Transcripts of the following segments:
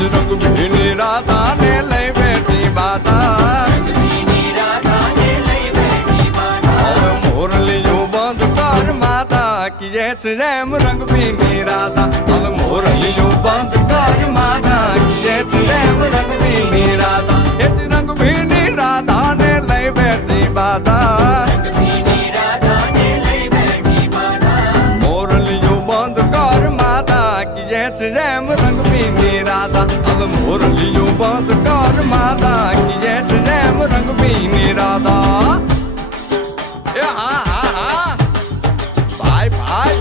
જ રંગ ભીની રાધા ને લઈ બેઠી બાધા મોરલીયું બંધ કર માતા કીએ છે જેમ રંગ ભીની રાધા હવે મોરલીયું બંધ કર માતા કીએ છે જેમ રંગ ભીની રાધા એ જ રંગ ભીની રાધા ને લઈ બેઠી બાધા મોરલીયું બંધ કર માતા કીએ છે જેમ રંગ ભીની રાધા હવે મોરલીયું બંધ કર માતા કીએ છે જેમ રંગ ભીની રાધા એ હા હા હા ભાઈ ભાઈ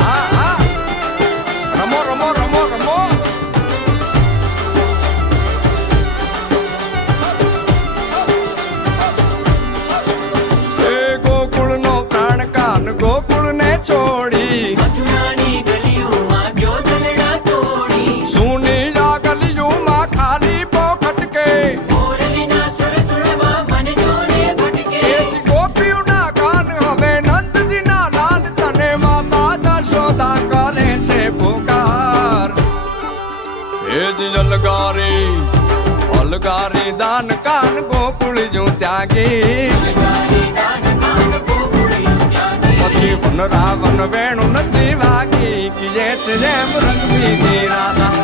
હા હા રમો રમો રમો રમો એ ગોકુળ નો પ્રાણ કાન ગોકુળ ને છોડી મથુરાની ગલીઓમાં ગયો દલડા તોડી સુની આ ગલીઓમાં ખાલી પોખટ કે મોરલીના સુર સુરવા મન જોને ભટકે ગોપીઓના કાન હવે નંદજીના લાલ તને માતા જશોદા કરે છે પુકાર એ જ અલગારી અલગારી દાન કાન ગોકુળ જો ત્યાગી પછી વન રાવણ વેણુ નથી વાગી કીએ છે જેમ રંગ ભીની રાધા